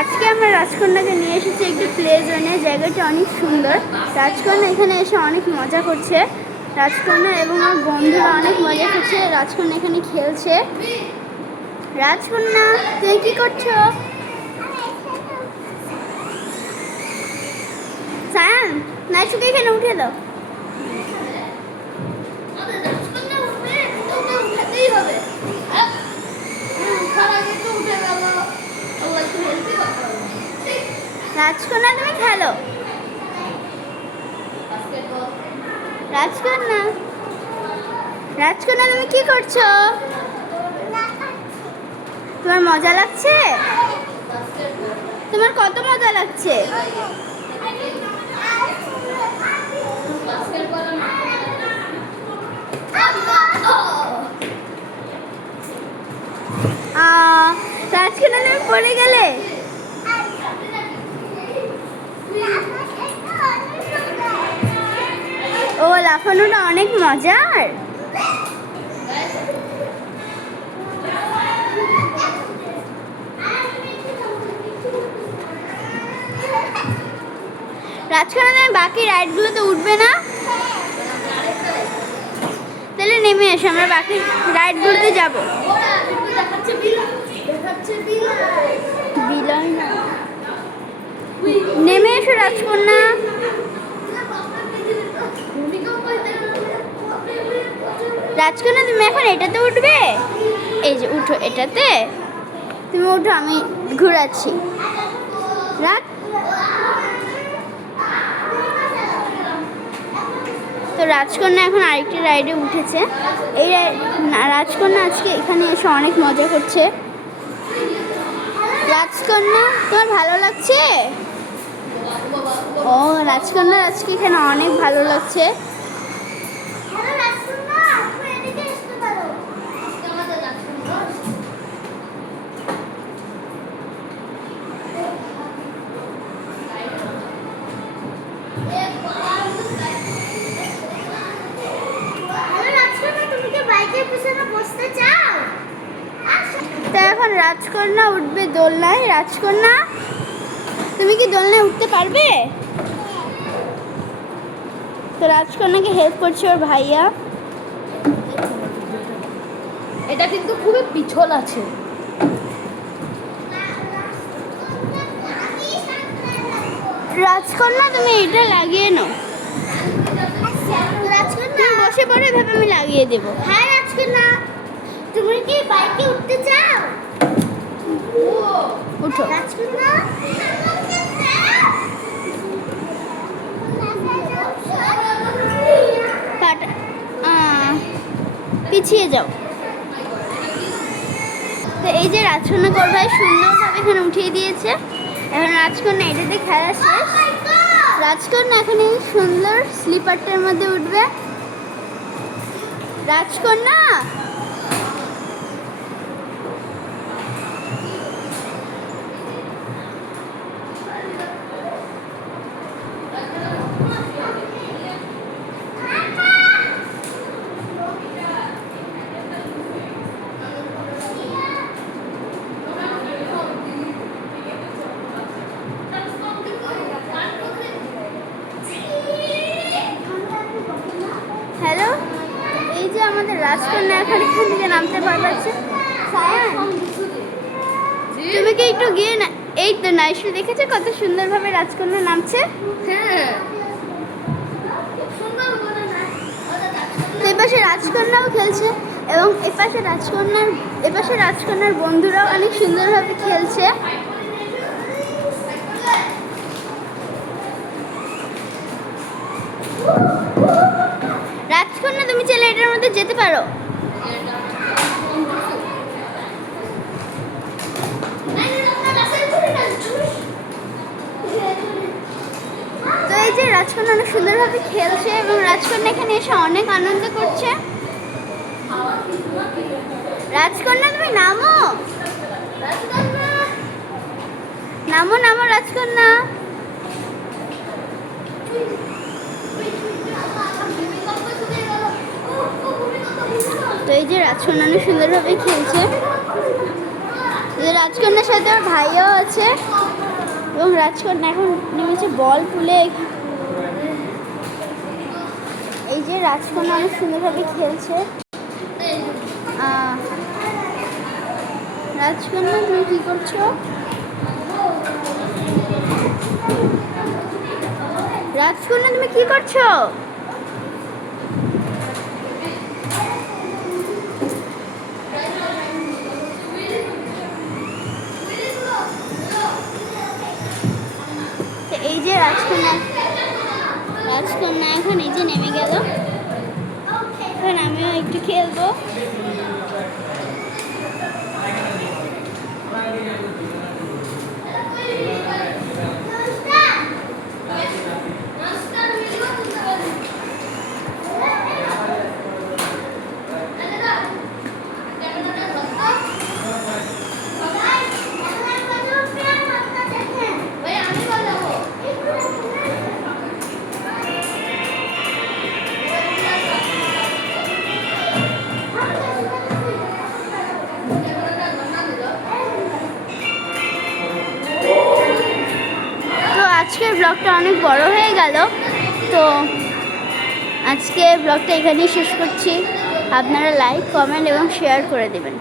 আজকে আমরা রাজকন্যাকে নিয়ে এসেছি একটি প্লে জোনে। জায়গাটি অনেক সুন্দর। রাজকন্যা এখানে এসে অনেক মজা করছে। রাজকন্যা এবং আমার বন্ধুরা অনেক মজা করছে। রাজকন্যা এখানে খেলছে। রাজকন্যা, তুমি কি করছো? সায়ান, নাইচুকে এখানে উঠে দাও। রাজকন্যা, তুমি খেলো। রাজকন্যা, রাজকন্যা, তুমি কি করছো? তোমার মজা লাগছে? তোমার কত মজা লাগছে? রাজকন্যা, তুমি পড়ে গেলে। ও, লাফানোটা অনেক মজার। রাজকন্যা, তুমি বাকি রাইডগুলোতে উঠবে না? তাহলে নেমে এসো, আমরা বাকি রাইডগুলোতে যাবো। বিলয় না, নেমে এসো রাজকন্যা। রাজকন্যা, তুমি এখন এটাতে উঠবে? এই যে উঠো এটাতে, তুমি উঠো, আমি ঘুরাচ্ছি। তো রাজকন্যা এখন আরেকটি রাইডে উঠেছে। এই রাজকন্যা আজকে এখানে এসে অনেক মজা করছে। রাজকন্যা, তোমার ভালো লাগছে? ও, রাজকন্যা আজকে এখানে অনেক ভালো লাগছে। তো এখন রাজকন্যা উঠবে দোলনায়। রাজকন্যা, তুমি কি দোলনায় উঠতে পারবে? তো রাজকন্যাকে হেল্প করছে ওর ভাইয়া। এটা কিন্তু খুবই পিছল আছে। রাজকন্যা, তুমি এটা লাগিয়ে নাও। রাজকন্যা, বসে পড়ে, ভেবে আমি লাগিয়ে দেবো। হ্যাঁ রাজকন্যা, তুমি কি বাইকে উঠতে চাও? উঠো রাজকন্যা। পিছিয়ে যাও। তো এই যে রাজকন্যা ওর ভাই সুন্দরভাবে এখানে উঠিয়ে দিয়েছে। এখন রাজকন্যা এটাতে খেলা শেষ। রাজকন্যা এখন এই সুন্দর স্লিপারটার মধ্যে উঠবে। রাজকন্যা, হ্যালো, এই যে আমাদের রাজকন্যা এখন এখান থেকে নামতে পারছে। তুমি কি একটু গিয়ে না, এই তো নাইশু দেখেছো কত সুন্দরভাবে রাজকন্যা নামছে? হ্যাঁ, তো এপাশে রাজকন্যাও খেলছে এবং এপাশে রাজকন্যার বন্ধুরাও অনেক সুন্দরভাবে খেলছে। রাজকন্যা, তুমি চাইলে এটার মধ্যে যেতে পারো। তো এই যে রাজকন্যা অনেক সুন্দরভাবে খেলছে এবং রাজকন্যা এখানে এসে অনেক আনন্দ করছে। রাজকন্যা, তুমি নামো। নামো নামো রাজকন্যা। তো এই যে রাজকন্যা সুন্দরভাবে খেলছে। যে রাজকন্যার সাথে ওর ভাইও আছে এবং রাজকন্যা এখন নেমেছে বল তুলে। এই যে রাজকন্যা অনেক সুন্দরভাবে খেলছে। রাজকন্যা তুমি কি করছো? রাজকন্যা তুমি কি করছো? এই যে রাজকন্যা এখন এই যে নেমে গেল। এখন আমিও একটু খেলবো। তো আজকের ব্লগটা অনেক বড় হয়ে গেল, তো আজকে ব্লগটা এখানেই শেষ করছি। আপনারা লাইক, কমেন্ট এবং শেয়ার করে দেবেন।